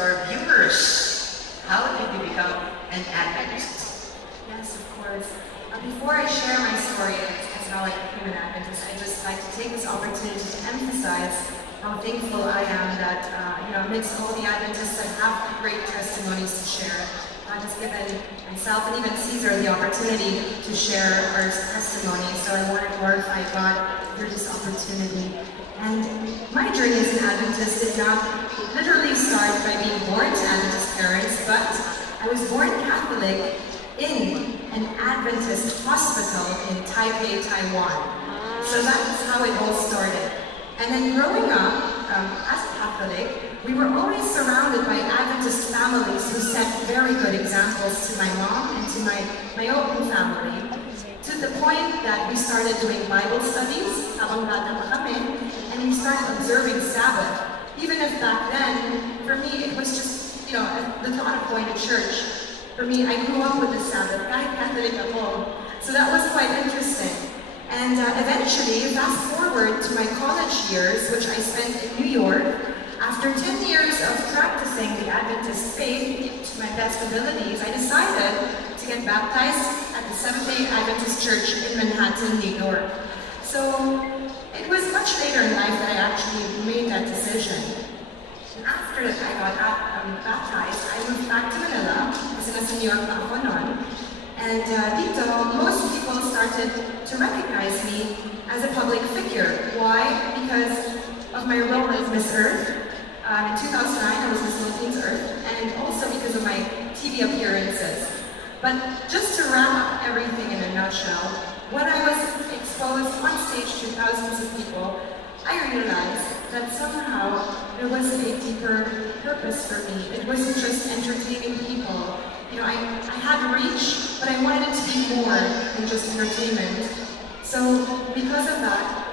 our viewers, how did you become an Adventist? Yes, of course. Before I share my story as how I became an Adventist, I'd just like to take this opportunity to emphasize how thankful I am that, amidst all the Adventists that have great testimonies to share, God has given myself and even Caesar the opportunity to share our testimony. So I want to glorify God for this opportunity. And my journey as an Adventist did not literally start by being born to Adventist parents, but I was born Catholic in an Adventist hospital in Taipei, Taiwan. So that's how it all started. And then growing up, as a Catholic, we were always surrounded by Adventist families who set very good examples to my mom and to my own family, to the point that we started doing Bible studies, habang bata pa kami, and we started observing Sabbath. Even if back then, for me, it was just, the thought of going to church. For me, I grew up with the Sabbath, kahit Catholic ako, so that was quite interesting. And eventually, fast forward to my college years, which I spent in New York, after 10 years of practicing the Adventist faith to my best abilities, I decided to get baptized at the Seventh-day Adventist Church in Manhattan, New York. So it was much later in life that I actually made that decision. After I got baptized, I moved back to Manila, kasi nasa New York pa ako noon. And dito, most people started to recognize me as a public figure. Why? Because of my role as Miss Earth. In 2009, I was Miss Philippines Earth, and also because of my TV appearances. But just to wrap up everything in a nutshell, when I was exposed on stage to thousands of people, I realized that somehow there was a deeper purpose for me. It wasn't just entertaining people. I had reach, but I wanted it to be more than just entertainment. So because of that,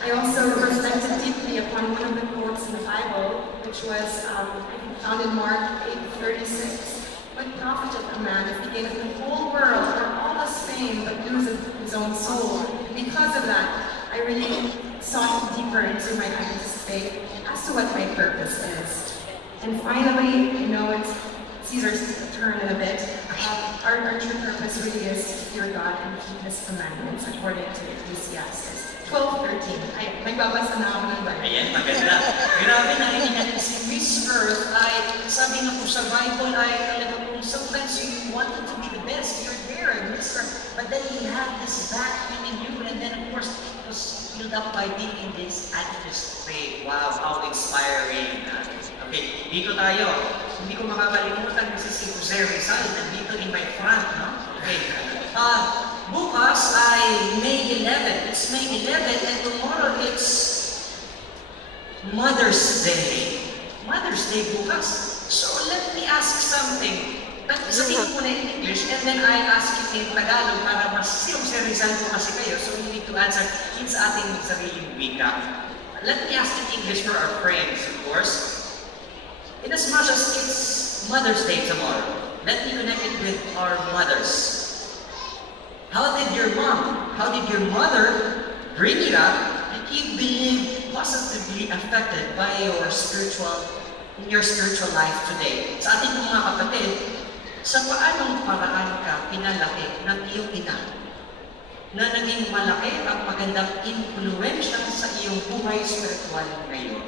I also reflected deeply upon one of the quotes in the Bible, which was, I think, found in Mark 8:36. What profited a man if he gave the whole world for all his fame but lose his own soul? Because of that, I really sought deeper into my Adventist faith as to what my purpose is. And finally, it's Caesar's turn in a bit. Our true purpose really is to fear God and keep His commandments according to Ecclesiastes 12:13. Ay, nagbabasa na ako ng Bible. Ayan, maganda. Grabe, nakinig natin si Miss Earth ay sabi nga po sa Bible ay talaga po sometimes you wanted to be the best. You're there, Miss Earth. But then you had this backing in you, and then of course it was filled up by being in this Adventist faith. Wow, how inspiring. Okay, dito tayo. Hindi ko makakalimutan kasi si Jose Rizal nandito in my front, no? Okay. Bukas ay May 11. It's May 11 and tomorrow it's Mother's Day. Mother's Day bukas. So let me ask something. Sabihin ko na in English and then I ask you in Tagalog para mas si Jose Rizal po kasi kayo. So you need to answer in sa ating sariling wika. Let me ask in English for our friends, of course. In as much as it's Mother's Day tomorrow, let me connect it with our mothers. How did your mother bring it up that you believe positively affected by your spiritual life today? Sa ating mga kapatid, sa paanong paraan ka pinalaki ng iyong ina na naging malaki ang magandang influensya sa iyong buhay spiritual ngayon?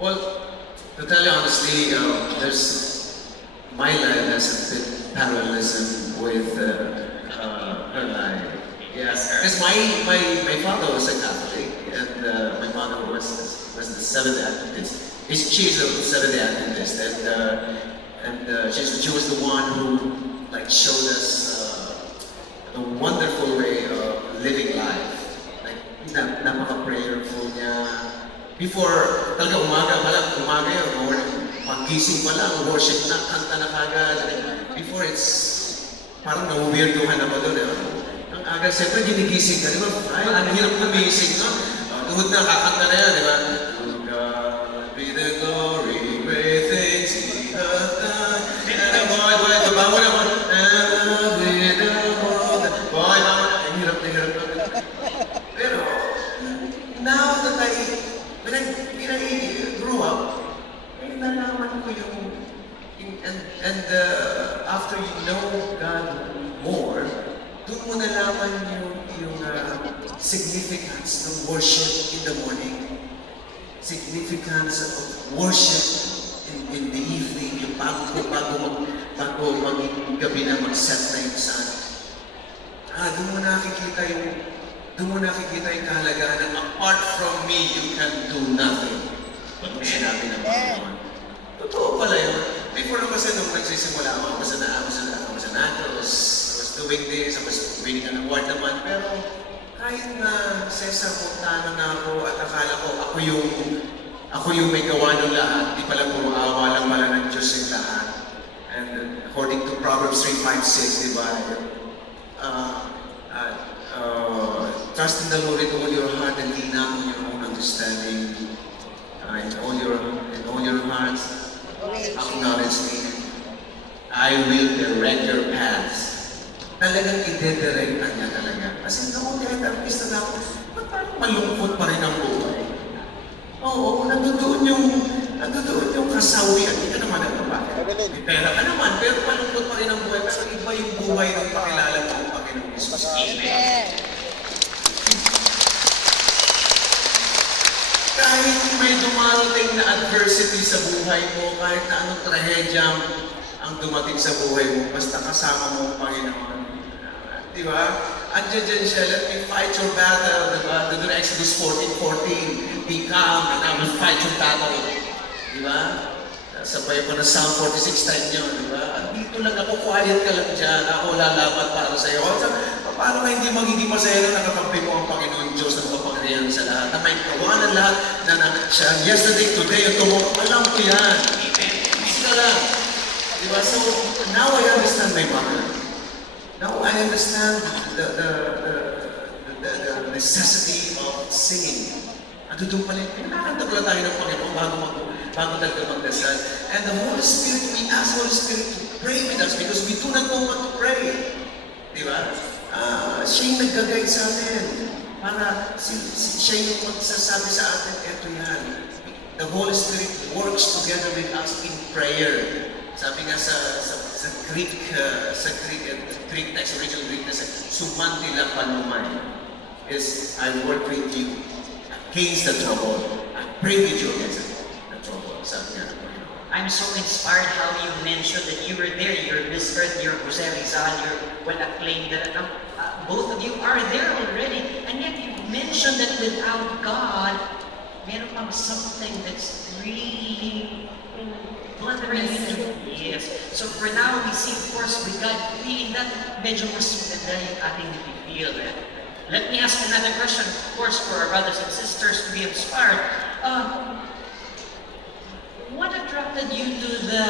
Well, to tell you honestly, my life has a bit parallelism with her life. Yes, because my father was a Catholic, and my mother was the Seventh Adventist. She's a Seventh Adventist, and she was the one who showed us a wonderful way of living life. Napaka-prayerful niya. Before, talaga umaga yun, pag-gising pa lang, worship na, kanta na kagad. Before, it's parang na-weirduhan ako doon. Ang aga, siyempre ginigising ka, di ba? Ay, ang hirap gumising, no? Tuhod na, kakanta na yan, di ba? To God be the glory, great things He hath done. And boy, tubangon naman. And be the world. Boy, ang hirap na. Pero, now that when I grew up, nalaman ko after you know God more, doon mo nalaman yung significance ng worship in the morning, significance of worship in the evening, yung bago mag-gabi na mag-set na yung sun. Doon mo nakikita yung kahalagaan na apart from me, you can do nothing. Pag mo sinabi ng Panginoon. Totoo pala yun. Before kasi nung nagsisimula ako sa Natos, I was doing this, I was winning an award naman, pero kahit na Cesar Montano na ako at akala ko ako yung may gawa ng lahat, di pala puro awa lang pala ng Diyos yung lahat. And according to Proverbs 3:5-6, di ba? Trust in the Lord with all your heart and lean not on your own understanding. In all your hearts, acknowledge me. I will direct your paths. Talagang i-direct niya talaga. Kasi noong kahit artista na ako, ba't parang malungkot pa rin ang buhay? Oo, nandoon yung kasawian. Hindi ka naman bakit. May pera ka naman, pero malungkot pa rin ang buhay. Pero iba yung buhay ng pakilala mo ang Panginoong Jesus. Amen. Kahit may dumarating na adversity sa buhay mo, kahit na anong trahedya ang dumating sa buhay mo, basta kasama mo ang Panginoon. Di ba? Andiyan siya, let me fight your battle. Di ba? Doon Exodus 14:14, be calm and I will fight your battle. Di ba? Sabay pa na Psalm 46 time nyo, di ba? Dito lang ako, quiet ka lang dyan, ako lalaban para sa iyo. Paano ka hindi magiging masaya na nakakampi mo ang Panginoon Diyos na mapapakarihan sa lahat? Na may kawalan lahat na siya, yesterday, today, and tomorrow, alam ko yan. Isa lang. Di ba? So, now I understand my mother. Now I understand the necessity of singing. At doon pala, pinakanta pala tayo ng Panginoon bago talaga magdasal. And the Holy Spirit, we ask Holy Spirit to pray with us because we do not know what to pray. Di ba? Siya yung nag-guide sa atin. Para siya yung magsasabi sa atin, eto yan. The Holy Spirit works together with us in prayer. Sabi nga sa Greek text, original Greek na sumantila panumay is I work with you against the trouble. I pray with you against the trouble. Sabi nga. I'm so inspired how you mentioned that you were there. You're Miss Earth, you're Jose Rizal, you're well-acclaimed. Both of you are there already. And yet you mentioned that without God, meron pang something that's really missing. Yes. So for now, we see, of course, with God feeling that, medyo mas maganda yung ating feel. Let me ask another question, of course, for our brothers and sisters to be inspired. What attracted you to the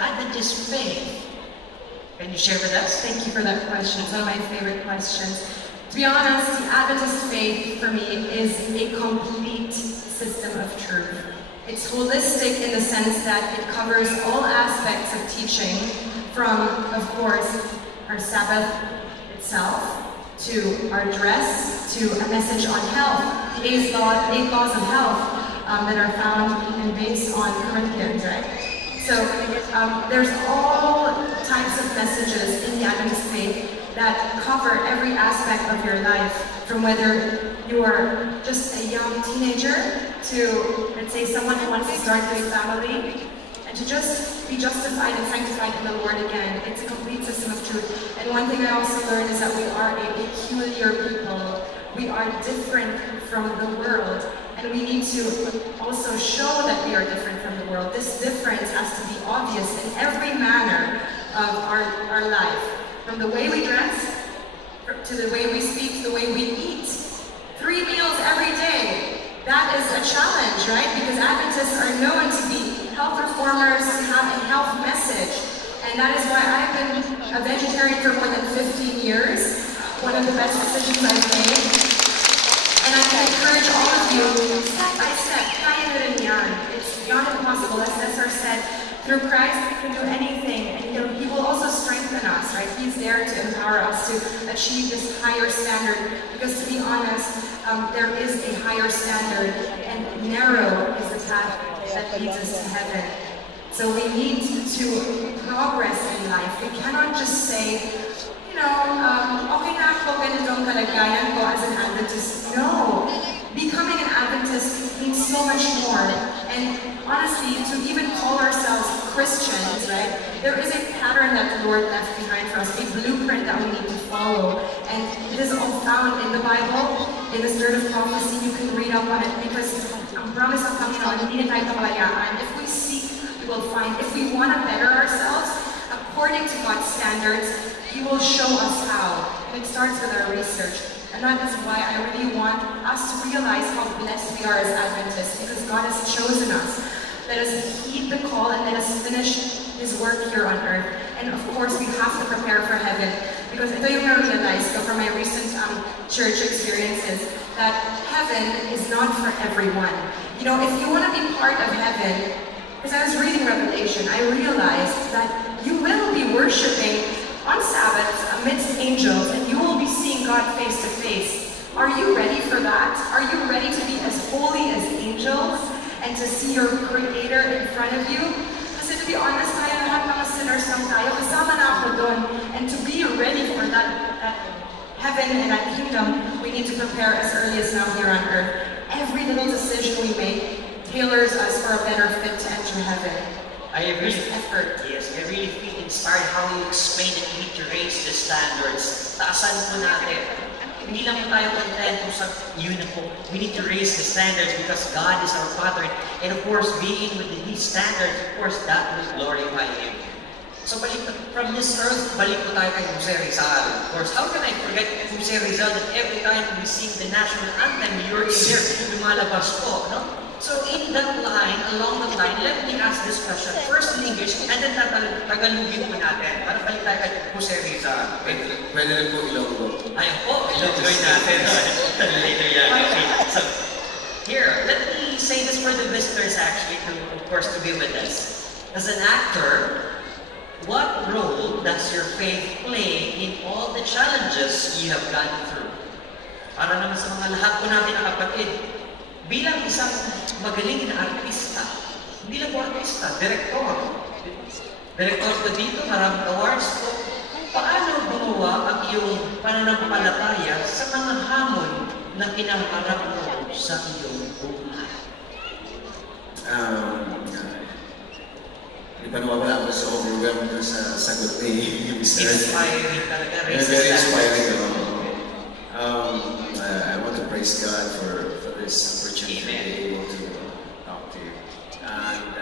Adventist faith? Can you share with us? Thank you for that question. It's one of my favorite questions. To be honest, the Adventist faith for me is a complete system of truth. It's holistic in the sense that it covers all aspects of teaching, from, of course, our Sabbath itself, to our dress, to a message on health, the 8 laws of health that are found and based on Corinthians, right? So there's all types of messages in the Adventist faith that cover every aspect of your life, from whether you are just a young teenager to, let's say, someone who wants to start his family, and to just be justified and sanctified in the Lord again. It's a complete system of truth. And one thing I also learned is that we are a peculiar people. We are different from the world. And we need to also show that we are different from the world. This difference has to be obvious in every manner of our life. From the way we dress, to the way we speak, to the way we eat. 3 meals every day. That is a challenge, right? Because Adventists are known to be health reformers, to have a health message. And that is why I've been a vegetarian for more than 15 years. One of the best decisions I've made. And I can encourage all of you, step by step, kaya na rin yan. It's beyond impossible. As Cesar said, through Christ we can do anything. And He will also strengthen us, right? He's there to empower us to achieve this higher standard. Because to be honest, there is a higher standard. And and narrow is the path that leads us to heaven. So we need to progress in life. We cannot just say, okay na ako, ganitong kalagayan ko as an Adventist. No! Becoming an Adventist means so much more. And honestly, to even call ourselves Christians, right? There is a pattern that the Lord left behind for us, a blueprint that we need to follow. And it is all found in the Bible, in the Spirit of Prophecy. You can read up on it because ang promise ng Panginoon, hindi na tayo pabayaan. If we seek, we will find. If we want to better ourselves, according to God's standards, He will show us how. And it starts with our research. And that is why I really want us to realize how blessed we are as Adventists, because God has chosen us. Let us heed the call and let us finish His work here on earth. And of course, we have to prepare for heaven. Because ito yung na-realize ko from my recent church experiences, that heaven is not for everyone. If you want to be part of heaven, because I was reading Revelation, I realized that you will be worshiping on Sabbaths amidst angels, and you will be seeing God face to face. Are you ready for that? Are you ready to be as holy as angels and to see your Creator in front of you? Kasi to be honest, tayo lahat mga sinners lang tayo. Kasama na ako doon. And to be ready for that heaven and that kingdom, we need to prepare as early as now here on earth. Every little decision we make tailors us for a better fit to enter heaven. I really yes, I really feel inspired how you explain that we need to raise the standards. Taasan po natin. Hindi lang po tayo content kung sa yun na po. We need to raise the standards because God is our Father. And of course, being with His standards, of course, that will glorify Him. So from this earth, balik po tayo kay Jose Rizal. Of course, how can I forget Jose Rizal that every time we sing the national anthem, you're in there, lumalabas po, no? So in that line, along that line, let me ask this question. First in English, and then Tagalogin po natin. Para balik tayo kay Jose Rizal. Pwede rin po Ilonggo. Ayun po, Ilonggo natin. Later yan. Okay. So, here, let me say this for the visitors actually, of course, to be with us. As an actor, what role does your faith play in all the challenges you have gone through? Para naman sa mga lahat po natin na kapatid, bilang isang magaling na artista, hindi lang po artista, direktor. Direktor ko dito, maraming awards po. Paano gumawa ang iyong pananampalataya sa mga hamon na kinaharap mo sa iyong buhay? Hindi pa nawawala ako sa overwhelmed sa sagot ni Mr. Inspiring talaga. Very inspiring. I want to praise God for this opportunity to be able to talk to you. And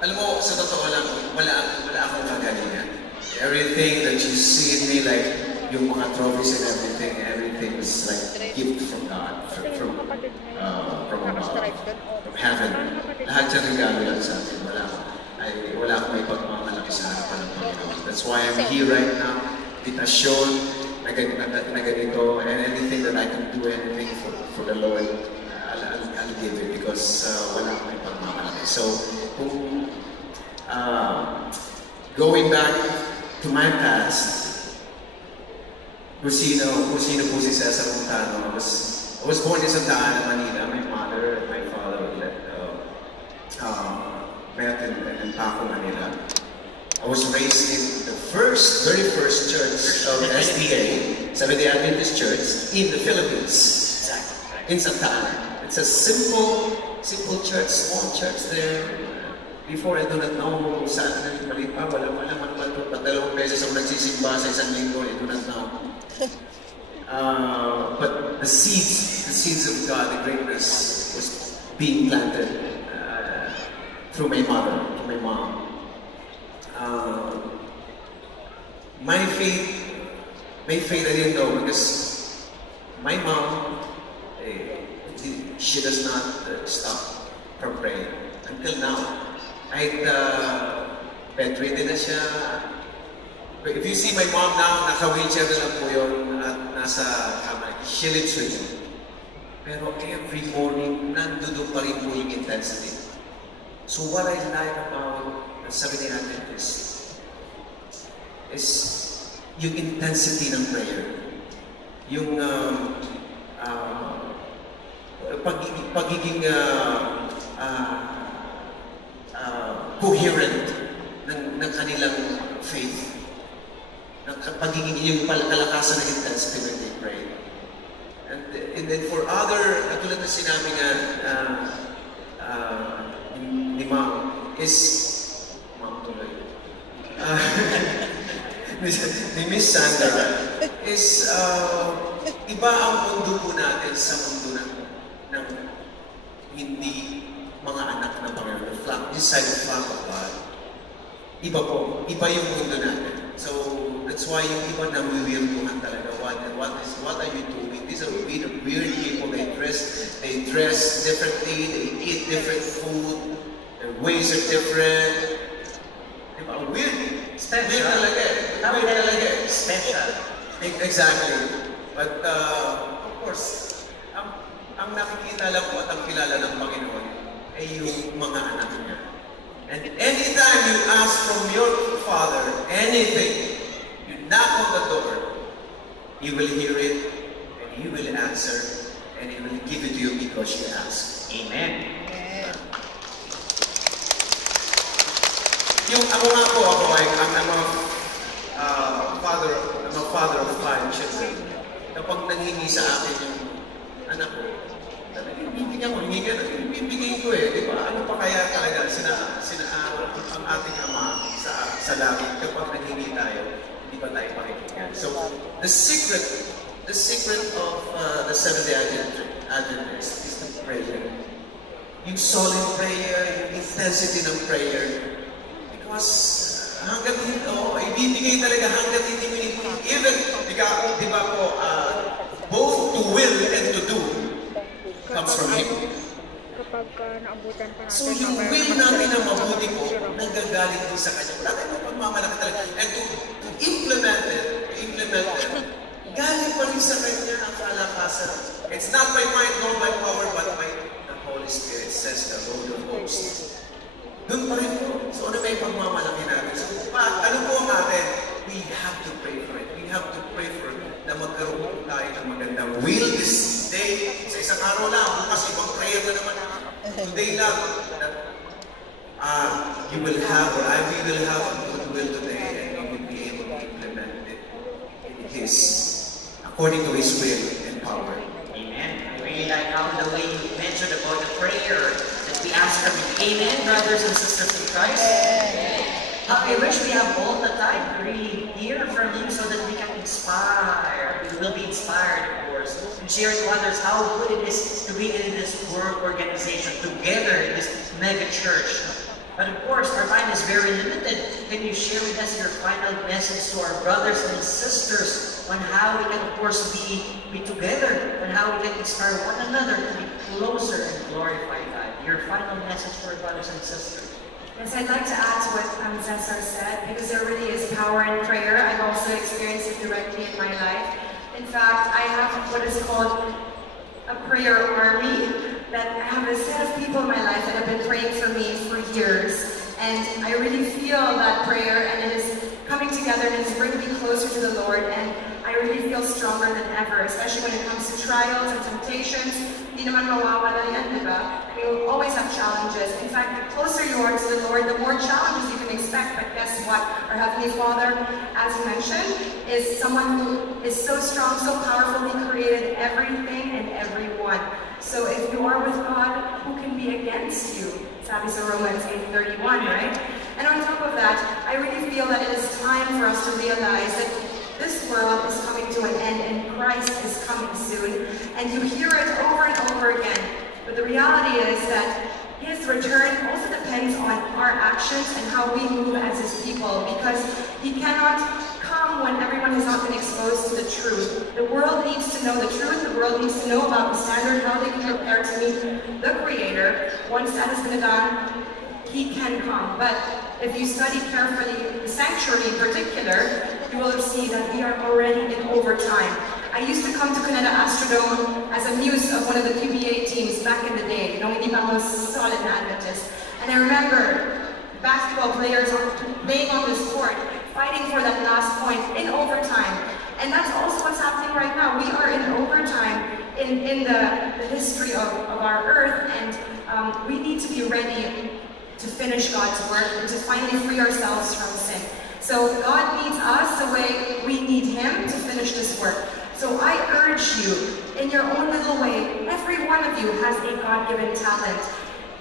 alam mo, sa totoo lang, wala akong magalingan. Everything that you see in me, like yung mga trophies and everything is like gift from God, from heaven. Lahat siya regalo yan sa akin. Wala akong may pagmamalaki sa harapan ng Panginoon. That's why I'm here right now. Invitasyon, na ganito, and anything that I can do, anything for the Lord, I'll give it because wala akong may pagmamalaki. So, going back to my past, kung sino po si Cesar Montano. I was born in Santa Ana, Manila. My mother and my father met in Paco, Manila. I was raised in the very first church of SDA, Seventh-day Adventist Church, in the Philippines, in Santa Ana. It's a simple church, small church there. Before, I do not know kung saan na maliit pa. Wala man ito. Dalawang beses ako nagsisimba sa isang linggo. I do not know. But the seeds of God, the greatness was being planted through my mother, through my mom. My faith I didn't know because my mom, she does not stop from praying until now. Kahit bedridden na siya. If you see my mom now, naka-wheelchair na lang po yun at nasa kamay. She lives with me. Pero every morning, nandoon pa rin po yung intensity. So what I like about the Seventh-day Adventist is yung intensity ng prayer. Yung pagiging coherent ng kanilang faith. Pagiging yung kalakasan ng intensity when they pray. And then for other, katulad na sinabi nga ni Ma'am, is Ma'am tuloy. Ni Miss Sandra, is iba ang mundo po natin sa mundo ng hindi mga anak ng Panginoon. This side of flock of God. Iba po. Iba yung mundo natin. So, that's why yung iba nawiwirtuhan talaga. What are you doing? These are weird people. They dress differently. They eat different food. Their ways are different. Diba? Weird. Special. Weird talaga. Weird talaga. Special. Exactly. But, of course, ang nakikita lang po at ang kilala ng Panginoon ay yung mga anak niya. And anytime you ask from your Father anything, you knock on the door, He will hear it, and He will answer, and He will give it to you because you ask. Amen. Yung ako ay I'm a father of 5 children. Kapag nanghingi sa akin yung anak ko, bibigyan ko, bibigyan ko eh, di ba? Ano pa kaya talaga ang ating Ama sa langit kapag nanghingi tayo, hindi ba tayo pakikinggan? So, the secret of the Seventh-day Adventist is the prayer. Yung solid prayer, yung intensity ng prayer. Because hanggat ibibigay talaga hanggat hindi mo even, di ba po, both to will and to do comes from Him. So yung will natin na mabuti po, nanggagaling din sa Kanya. Wala tayong pagmamalaki talaga. And to implement it, galing pa rin sa Kanya ang kalakasan. It's not by might nor by power, but by the Holy Spirit, says the Lord of hosts. Doon pa rin po. So ano ba yung pagmamalaki natin? So ano po ang atin? We have to pray for it. We have to pray for it na magkaroon tayo ng magandang will this day. Sa isang araw lang, bukas ibang prayer na naman. Today lang, you will have, or we will have a good will today, and we will be able to implement it in His, according to His will and power. Amen. I really like how the way you mentioned about the prayer that we ask from Him. Amen, brothers and sisters in Christ. I wish we have all the time to really hear from you so that we can inspire. We will be inspired, of course, and share to others how good it is to be in this work organization together in this mega church. But of course, our time is very limited. Can you share with us your final message to our brothers and sisters on how we can, of course, be together and how we can inspire one another to be closer and glorify God? Your final message for our brothers and sisters. Yes, I'd like to add to what Cesar said, because there really is power in prayer. I've also experienced it directly in my life. In fact, I have what is called a prayer army, that I have a set of people in my life that have been praying for me for years. And I really feel that prayer, and it is coming together, and it's bringing me closer to the Lord, and I really feel stronger than ever, especially when it comes to trials and temptations. Hindi naman mawawala yan, di ba? You always have challenges. In fact, the closer you are to the Lord, the more challenges you can expect. But guess what? Our Heavenly Father, as you mentioned, is someone who is so strong, so powerful. He created everything and everyone. So if you are with God, who can be against you? Sabi sa Romans 8:31, right? And on top of that, I really feel that it is time for us to realize that this world is coming to an end and Christ is coming soon. And you hear it over and over again. But the reality is that His return also depends on our actions and how we move as His people, because He cannot come when everyone has not been exposed to the truth. The world needs to know the truth. The world needs to know about the standard, how they can prepare to meet the Creator. Once that has been done, He can come. But if you study carefully the sanctuary in particular, you will see that we are already in overtime. I used to come to Canada Astrodome as a muse of one of the PBA teams back in the day, hindi pa ako solid na Adventist. And I remember basketball players playing on this court, fighting for that last point in overtime. And that's also what's happening right now. We are in overtime in the history of our earth, and we need to be ready to finish God's work and to finally free ourselves from sin. So God needs us the way we need Him to finish this work. So I urge you, in your own little way, every one of you has a God-given talent.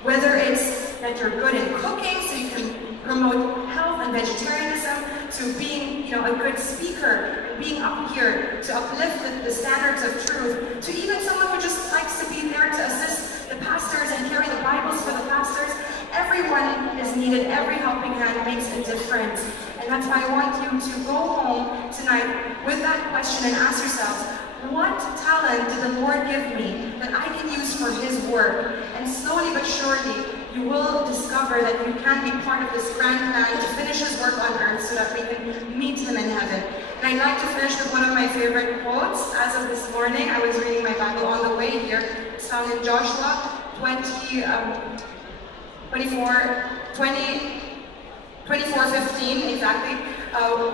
Whether it's that you're good in cooking, so you can promote health and vegetarianism, to being, a good speaker, being up here to uplift the standards of truth, to even someone who just likes to be there to assist the pastors and carry the Bibles for the pastors. Everyone is needed. Every helping hand makes a difference. And that's why I want you to go home tonight with that question and ask yourselves, what talent did the Lord give me that I can use for His work? And slowly but surely, you will discover that you can be part of this grand plan to finish His work on earth so that we can meet Him in heaven. And I'd like to finish with one of my favorite quotes. As of this morning, I was reading my Bible on the way here. It's found in Joshua 24:15 exactly,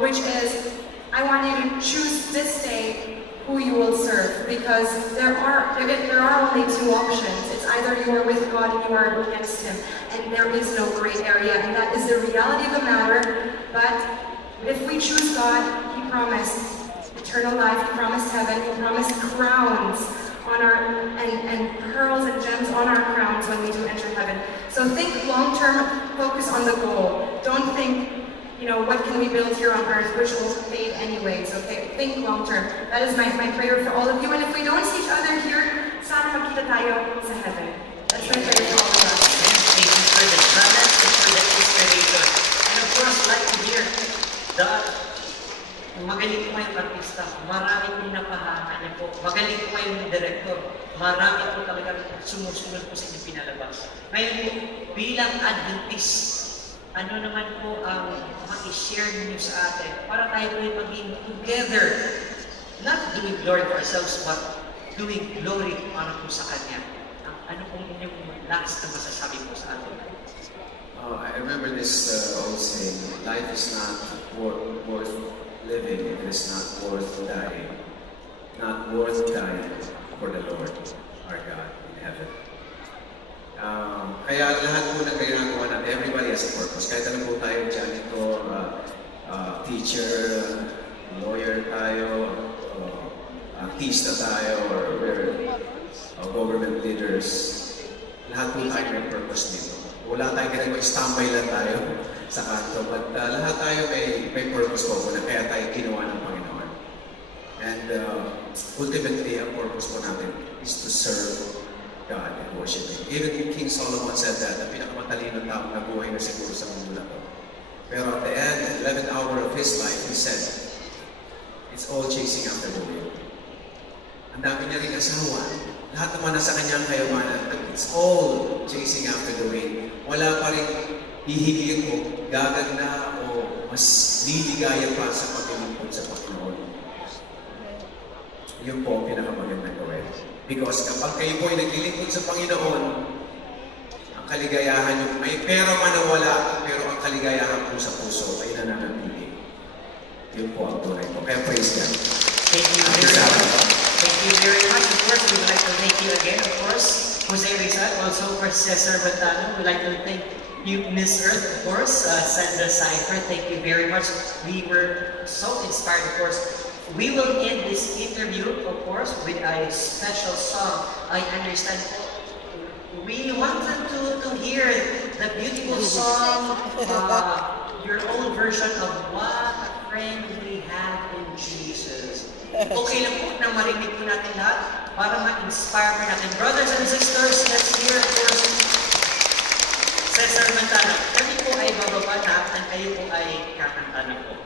which is, I want you to choose this day who you will serve, because there are only two options. It's either you are with God and you are against Him, and there is no gray area, and that is the reality of the matter. But if we choose God, He promised eternal life, He promised heaven, He promised crowns on our and pearls and gems on our crowns when we do enter heaven. So think long term, focus on the goal. Don't think, what can we build here on earth, which will fade anyways, okay? Think long term. That is my prayer for all of you. And if we don't see each other here, sana magkita tayo sa heaven. That's my prayer for all of us. Thank you for the talent and for the inspiration. And of course, like to hear, magaling po yung artista, marami po napahahan niya po. Magaling po yung director, marami po talagang sumusunod po sa inyong pinalabas. Ngayon po, bilang Adventist, ano naman po ang ma-share niyo sa atin para tayo po yung maging together, not doing glory for ourselves, but doing glory para po sa Kanya. Ano po inyong last na masasabi po sa atin? I remember this old saying, life is not worth living if it is not worth dying. Not worth dying for the Lord, our God in heaven. Kaya lahat po ng ginagawa natin, everybody has a purpose. Kahit ano po tayo, janitor, teacher, lawyer tayo, artista tayo, or we're government leaders, lahat po tayo may purpose dito. Wala tayong ginagawa, standby lang tayo sa kanto. But lahat tayo may purpose po na kaya tayo ginawa ng Panginoon. And ultimately, ang purpose po natin is to serve God and worship Him. Even King Solomon said that, na pinakamatalino taong nabuhay na siguro sa mundo na to. Pero at the end, the 11th hour of his life, he said, it's all chasing after the wind. Ang dami niya rin asawa. Lahat naman nasa kanyang kayamanan, but it's all chasing after the wind. Wala pa rin hihigit o gaganda o mas liligaya pa sa paglilingkod sa Panginoon. Yun po ang pinakamagandang gawin. Because kapag kayo po ay naglilingkod sa Panginoon, ang kaligayahan nyo, may pera man na wala, pero ang kaligayahan po sa puso ay nananatili. Yun po ang tunay po. Kaya praise God. Thank you very much. Thank you very much. Of course, we would like to thank you again, of course, Jose Rizal, also for Cesar Bantano. We'd like to thank you, Miss Earth, of course, Sandra Cipher. Thank you very much. We were so inspired, of course. We will end this interview, of course, with a special song. I understand. We wanted to hear the beautiful song, your own version of What a Friend We Have in Jesus. Okay lang po na marinig po natin lahat para ma-inspire po natin. Brothers and sisters, let's hear, of course, Cesar Bantano. Kami po ay bababa na at kayo po ay kakanta na po.